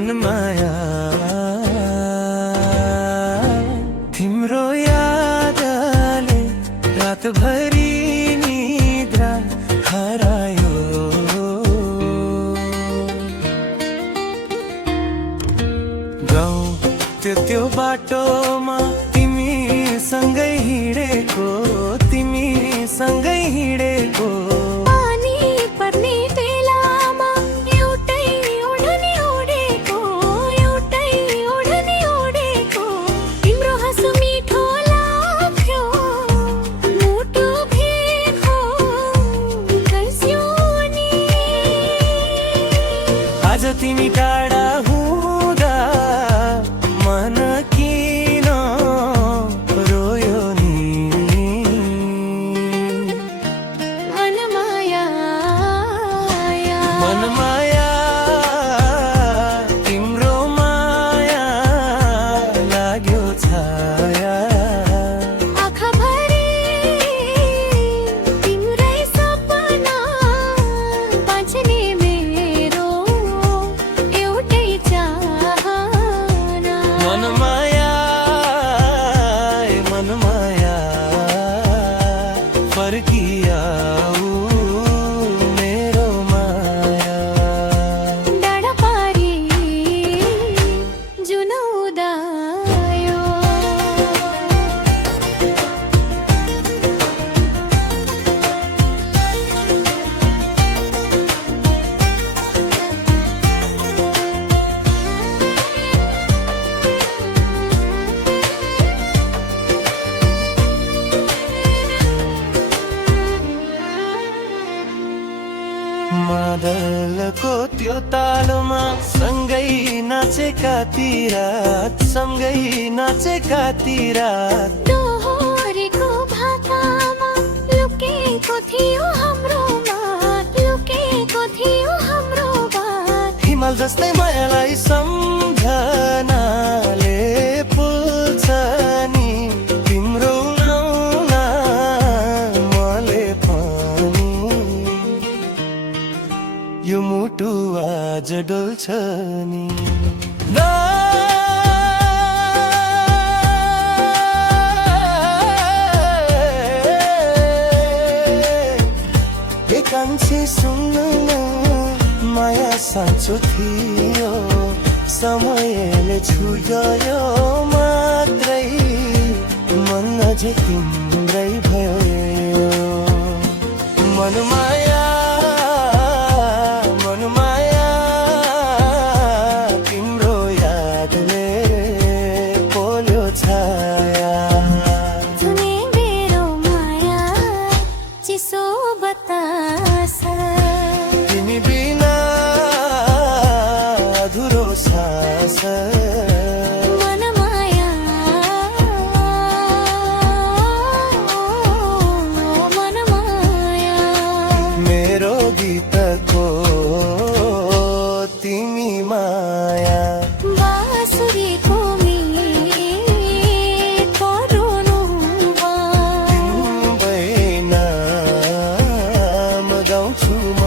मनमाया तिम्रो यादले रातभरि निद्रा हरायो। गाउँ त्यो बाटोमा तिमी सँगै हिँडेको, तिमी सँगै हिँडेको। पानी पर्ने बेलामा एउटै ओढनी ओढेको, एउटै ओढनी ओढेको। तिम्रो हाँसो मिठो लाग्थ्यो, मुटु भिर्खो गइस्यो नि। आज तिमी टाढा हुँदा मन किन रोयो नि। मनमाया मनमाया तिम्रो माया लाग्यो छाया। आँखाभरि तिम्रै सपना बाँच्ने मेरो एउटै चाहना। मनमाया मनमाया फर्कियाऊ मेरो माया। डाँडा पारी जुन उदायो। मादलको त्यो तालमा सँगै नाचेका ती रात, सँगै नाचेका ती रात। दोहोरेको भाकामा लुकेको थियो हाम्रो बात, लुकेको थियो हाम्रो बात। हिमाल जस्तै मायालाई सम्झनाले पुल्छ नि तिम्रो आउला मले पनि। यो मुटु आज डोल्छ नि। एकांशी सुन्नु न माया साँचो थियो, समयले छुयो मात्रै मन अझै तिम्रै भयो। मनमाया मनमाया तिम्रो यादले पोल्यो छाया। जुने मेरो माया चिसो बतास। तिमी बिना अधुरो सास। मनमाया मनमाया मेरो गीतको तिमी माया। बाँसुरीको मित रोनुमा तिम्रै नाम गाउँछु म।